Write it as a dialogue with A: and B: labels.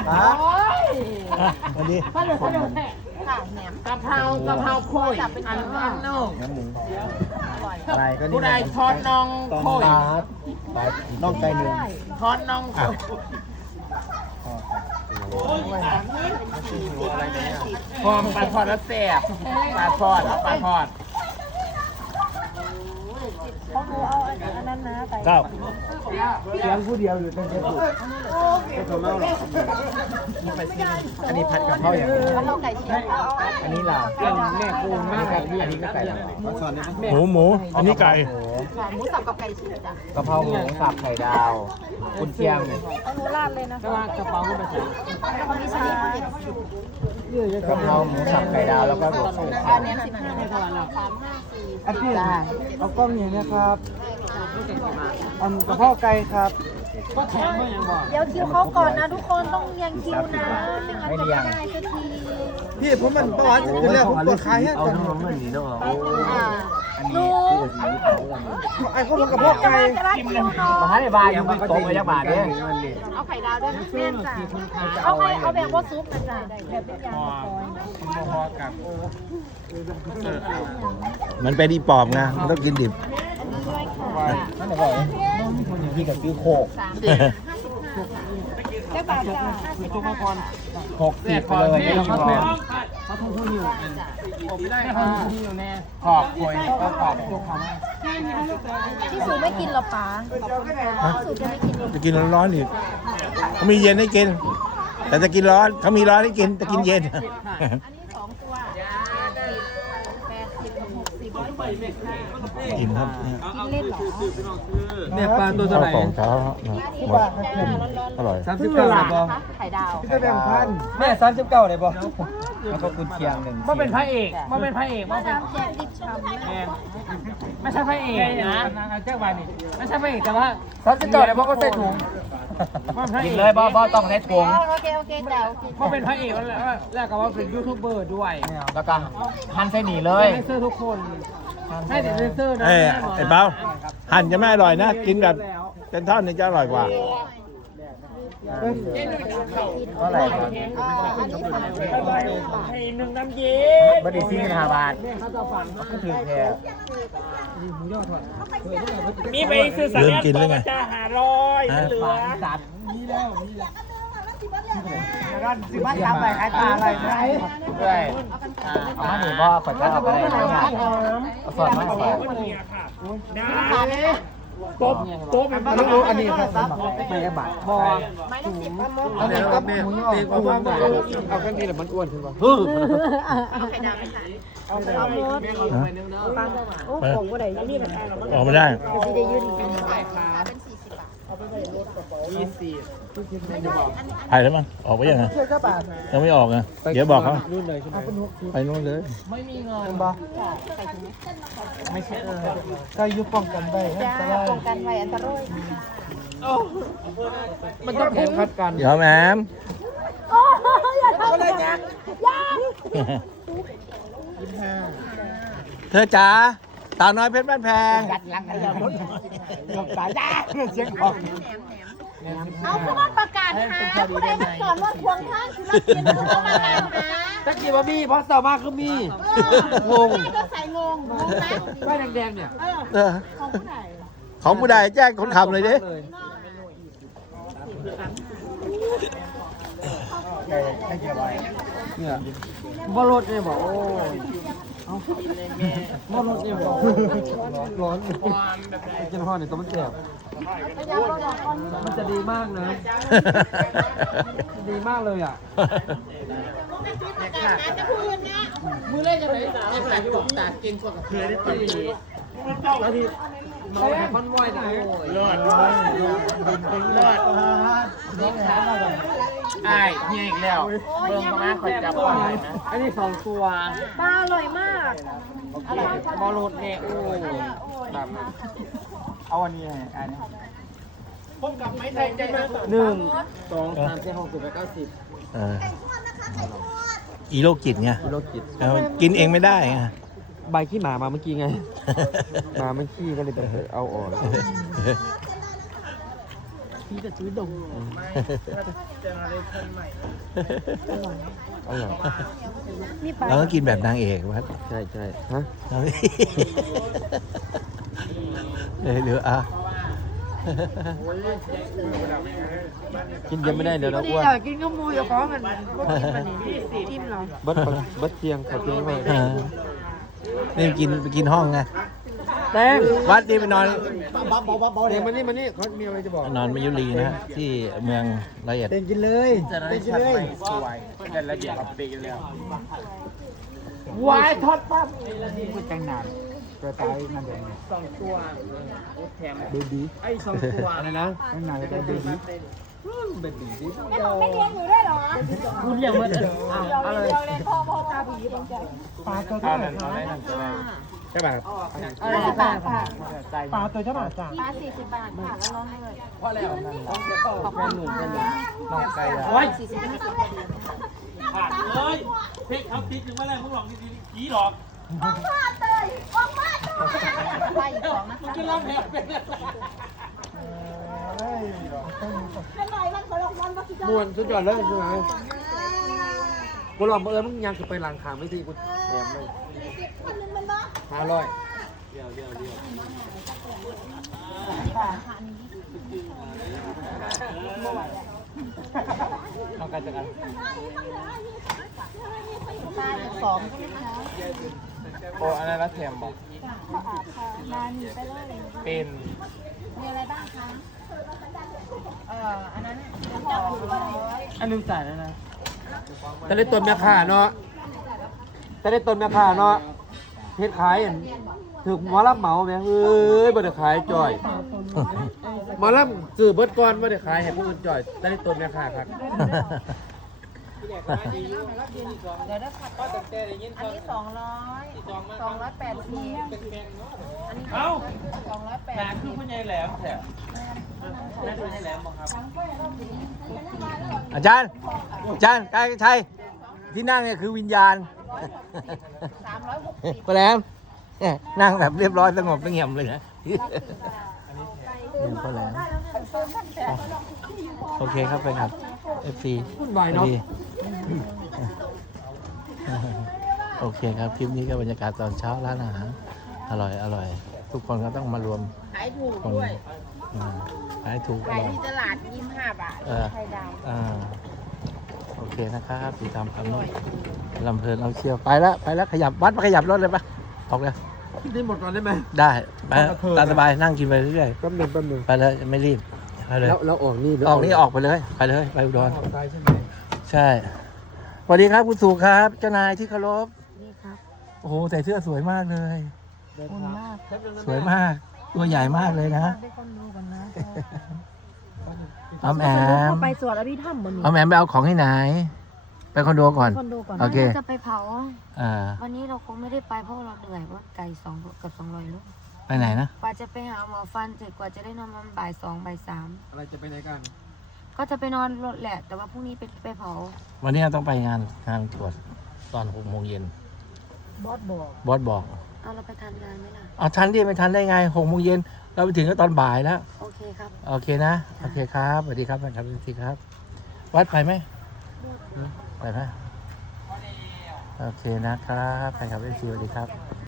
A: วันนี้
B: ค่ะแหนมกะเพราโคยอันนึง
A: แหนมหมูอะไรก็นี่
B: ผู้ใดทอดน้องโคย
A: น้องไก่หนึ่ง
B: ทอดน้องโคยพร้อมปลาทอดแล้วแซ่บปลาทอดปลาทอด
C: เขาดูเอาอันนั้นนะไก่
A: เก้าเลี้ยงผู้เดียวหรือเป็นเจ้าผู้อันนี้ผัดกะเพราอย่างนี้
C: เขาไก่เชียงเอา
A: อันนี้ลาวแม่กูมากอันนี้ก็ไก่ลาว
D: หมูอันนี้ไก่
C: หมูสับกับไก่เชียงจ้ะ
A: กะเพราหมูสับไข่ดาวกุนเชียง
C: เอาหนูราดเลยนะ
B: แต่ว่ากระเป๋าก็ไปใส่
C: มีชาก
A: ะเพราหมูสับไข่ดาวแล้วก็รสส้ม
C: อันนี้15ในตลาดเรา354อันนี้เอากล้องนี้นะครับอันกระเพาะไก่ครับ
B: ก็แถมเมื่อยังบอก
C: เดี๋ยวคิวเขาก่อนนะทุกคนต้องเรียงคิวนะไม่งั้นจะไม่ได้สักที
E: พี่ผมมันประวัติคือแล้วผมปวดขาแห้ง
A: เอา
E: ก่อน
A: ทั้งเงินนี่ต้องเอา
C: ดู
E: ไอ้ข้าวมันกับพวกไก่
C: จะรัดคิวหน่อย
A: มาให้บาทยังไม่ตรงกับยักษ์บาทเนี่ย
C: เอาไข่ดาวด้วยนะแม่จ้ะเอาแบบว่าซุปนะจ๊ะแบบเป็นยางกระปอย
B: พอกับ
D: มันเป็นอีปอบไงมันต้องกินดิบ
A: นั่นแหละบอกพี่กับพี่โคก
C: แค่บาทจ้ะ
B: ตัวมาก่อน
A: 60ไปเลยไม่ต้องรอ
B: เขาทุ่งผู้อยู่ผมได้เขาทุ่งผู้อยู่แน่ขอบโคยก็ขอบตัวเขา
C: ที่สูไม่กินหรอป๋าที่สูจะไม่กิน
D: จะกินร้อนๆอีกเขามีเย็นให้กิน แต่จะกินร้อนเขามีร้อนให้กินแต่กินเย็น
C: อันนี้2ตัว80 60 140
D: อิ่มครับ
C: กินเล่นเหรอ
E: เนี่ยปลาตัวเท่า
D: ข้าว
E: ไหร่
D: ของเช้าหมดอร่อย
E: 39เลยบ่
C: ไข่ดาว
E: พี่จะแบ่งพัน
A: แม่39เลยบ่แล้วก็กุนเชียงหนึ่ง
B: มันเป็นพระเอกมันเป็นพระเอกมันเป็น
C: น้ำแจกดิบชำเลย
B: ไม่ใช่พระเอกนะเจ้าบานี่ไม่ใช่พระเอกแต่ว่า
A: 39เลยบ่ก็ใส่ถุง
B: มันพระเอ
A: กิ
B: ก
A: นเลยบ่ต้องใส่ถุง
C: โอเคแต่โอเค
B: มันเป็นพระเอกแล้วก็ว่าเป็นยูทูบเบอร์ด้วย
A: แล้วก็หั่นใส่หนีเลย
B: เลเซอร์ทุกคนให้แต่เลเซอร์นะ
D: ไอ้เบ้าหั่นจะไม่อร่อยนะ กินแบบเป็นท่อนนี่จะอร่อยกว่า
A: เท่าไหร่ครับ
B: ให้หนึ่งน้ำเย็น
A: บัตรซีกัน5 บาท
B: เขาจะฟัง
A: ก็ถือแค่
B: มีไปซื้อสัญญาณต่อมาจะ500เหลือ
A: สัตว์
E: บ้านทำอะไรขายตาอะไรไหม
A: ด้วยเอามาหนีบ่ขอจะเอาไปไหนนะเอาสอดมาสอด
B: โต๊ะโต๊ะเป็น
E: ไม่รู้อันนี้ครับไม่ได้บาท
B: บอ
E: อันนี้ก็ตีกว่าเอากันทีละมันอ้วนขึ้นป่ะ
C: ไข่ดาวไม่ใส่เอาหมดโอ้ของก็ได้ยี่สิบ
D: ออกไม่ได้
C: ที่ได้ยืนเป็นเป็น40 บาท
D: ถ่ายแล้วมั้งออกไปยังไง
E: เชื่อก็บาท
D: ยังไม่ออกไงเดี๋ยวบอกเขา
E: นู่นเลยใช่ไหม
D: ไปนู่นเลย
B: ไม่มีเงิน
E: เป็นบ่ไม่ใช่ก็ยุบป้องกันได้
C: จ้าป้องกันไว้อันตราย
E: มันต้องแข่งขันกัน
D: เดี๋ยวแหมม
C: โอ้ยอย่าทำเลยนะย่า
D: เธอจ๋าสาวน้อยเพชรบ้านแพง
E: สายยาเสียงออก
C: เอาผู้ว่าประกาศหาผู้ใดมาสอนว่าควงข้างคือรักเกียรติผู้ว่าประกาศหา
E: ตะกี้ว่ามีเพราะต่อมาคือมีงง
C: ไม่ก็ใส่งงนะ
E: ป้ายแดงๆเนี่ย
D: เออ
C: ของผู้ใด
D: ของผู้ใดแจ้งคนขับเลยดิ
E: เนี่ยบอลรถเนี่ยบอกโอ้ยบอลรถเนี่ยบอกร้อนกินห่อเนี่ยตัวมันแสบมันจะดีมากนะดีมากเลยอ่ะ
B: มือเล่นจะไหนไอ้ผู้ใดที่บอกตากินพวกกับเพื่อนได้ปี
E: เราแค่พันไหวนะ
B: เลิศเลิศไอ้เฮียอีกแล้วเบิ่งมาคอยจับปลานะอันนี้2 ตัว
C: ปลาอร่อยมาก
B: บอลลูนเนี่ยโอ้แบบ
A: เอาอันนี้อันนี้
B: ผมกับไม้ไทยใจมา
E: 1 2 3 4 6 7 8 9 10
D: เอออีโรคจิตไง
E: โรคจิต
D: กินเองไม่ได้ไง
E: ใบขี้หมามาเมื่อกี้ไงหมามันขี้ก็เลยไปเอาออกพี่จะซื้อดง
C: อร่อย
D: เราต้องกินแบบนางเอกวัด
C: ใช่ใช่ฮะ
D: หรืออ่ะ
C: กินเยอะไม่ได้เดี๋ยวเรา
F: นี่
C: อ้วน
F: อยากกินข้าวมูอย่าขอมันก็กินมันนี่จิ้มเหรอ
C: บัดเทียงขอเทียงหน่อย
D: นี่ไปกินห้องไง
C: แต้ม
D: วัดนี่ไปนอน
C: เดี๋ยวมานี่เขามีอะไรจะบอก
D: นอนมายุรีนะฮะที่เมืองละเอียด
C: เต็งกินเลย
B: จะได้ชัดไปสวยแต่ละเอียดปีกันแล้ว
E: วายทอดปั๊บ
B: พูดแต่งนานกระจายนั่นเอง
E: สองตัวแถม
C: เบบี้
E: ไอ้2 ตัว
C: อะไรนะ
B: แต่งนานเป็นดี
C: เบบี้ดิ
F: ไม่เลี้ยงอยู่ด้วยเหรอ
E: คุณเรียกว่าอะไร
F: เดียวเลยพ่อตาผีตรงใจ
B: ปลาตัวเท่าไหร่เอาได้นั่นจะได้
C: ใช่ป่ะ
F: 50 บาทค่ะ
B: ใจ
E: ปลาตัวเท่าไหร่จ้ะ
F: ปลา40 บาทค่ะแล้วน้องเลย
E: เพราะแล้วขอบคุณหนุ่มกัน
B: นอกใจอ่ะ
E: โอ้ย
F: 40 50
G: ขาดเลยเพชรเขาคิดถึงว่าอะไรพวกหลอกดีๆผีหลอก
F: ไปอีก2นะ
G: กินแล้วแพ้เป็น
C: มวนสุดยอดเลยใช่ไหมกูลองมามึงยังคือไปหลังขางไม่สิกูแถมเลย500
B: นอกกันจากกัน
F: ปลาอีก2ใช่ไหมคะ
B: โอ้อันนั้นละแถมบอก
F: มาหนีไปเลย
B: เป็น
F: มีอะไรบ้างคะอันนั้น
E: อันนึงจ่ายแล้วนะ
C: แต่ได้ต้นแม่ข่าเนาะแต่ได้ต้นแม่ข่าเนาะเฮ็ดขายอันถึงหมอรับเหมาแม่เอ้ยบ่ได้ขายจ่อยหมอรับซื้อเบิดก่อนบ่ได้ขายให้ผู้อื่นจ่อยแต่ได้ต้นแม่ข่าครับ
F: อันนี้200 280อันนี้
G: เอ้า
F: 280
G: หนาคือผู้ใหญ่แหลมแถมนั่นผู้ใหญ่แหลมบอกครับ
D: อาจารย์กายชัยที่นั่งเนี่ยคือวิญญาณก็แหลมเนี่ยนั่งแบบเรียบร้อยสงบเงียบเลยนะก็แหลมโอเคครับไปครับ FC
C: บ่ายเนาะ
D: โอเคครับคลิปนี้ก็บรรยากาศตอนเช้าร้านอาหารอร่อยทุกคนก็ต้องมารวม
F: ขายถูก
D: คน
F: ด้วย
D: ขายถูกอ
F: ขาย
D: ร่อย
F: ที่ตลาด25 บาท ไข่ดาว
D: โอเคนะครับติดตามคำนี้ลำเพลินเอาเชียวไปแล้วขยับวัดมาขยับรถเลยปะออกเลย
C: นี่หมดก่อนได้ไหม
D: ได้ไปตามสบายนั่งกินไปเรื่อย
C: แป๊บนึง
D: ๆไปเลยไม่รีบไปเลย
C: แล้วออกนี่
D: ออกนี่ออกไปเลยไปอุดร
C: ออกซ้ายใช่ไหม
D: ใช่สวัสดีครับคุณสุครับเจ้านายที่เคารพ
F: นี่ครับ
D: โอ้โหใส่เสื้อสวยมากเลย
F: ขอบคุณมาก
D: สวยมากตัวใหญ่มากเลยนะ
F: ได้คนดูกันนะ
D: ออมแอม
F: ไปสวดอภิธรรมบน
D: ออมแอมไปเอาของที่ไหน ไปคอนโดก่อน
F: คนดูก่อน
D: โอเค
F: จะไปเผา
D: อ่า
F: วันนี้เราคงไม่ได้ไปเพราะเราเหนื่อยเพราะไก่2กับ200ลูก
D: ไปไหนนะ
F: กว่าจะไปหาหมอฟันเสร็จกว่าจะได้นอนประมาณบ่าย 2บ่าย
C: อะไรจะไปไหนกัน
F: 3ก็จะไปนอนรถแหละ แต่ว่าพรุ่งนี้ไปเผา
D: วันนี้เราต้องไปงานตรวจตอน6 โมงเย็น
F: บอสบอก
D: บอสบอก
F: เอาเราไปทานงานไหมล่ะ
D: เอาทันดิไม่ทันได้ไง6 โมงเย็นเราไปถึงก็ตอนบ่ายแล้ว
F: โอเคครับ
D: โอเคนะโอเคครับสวัสดีครับสวัสดีครับ วัดไปไหมไปไหมโอเคนะครับไปครับเอซีสวัสดีครับ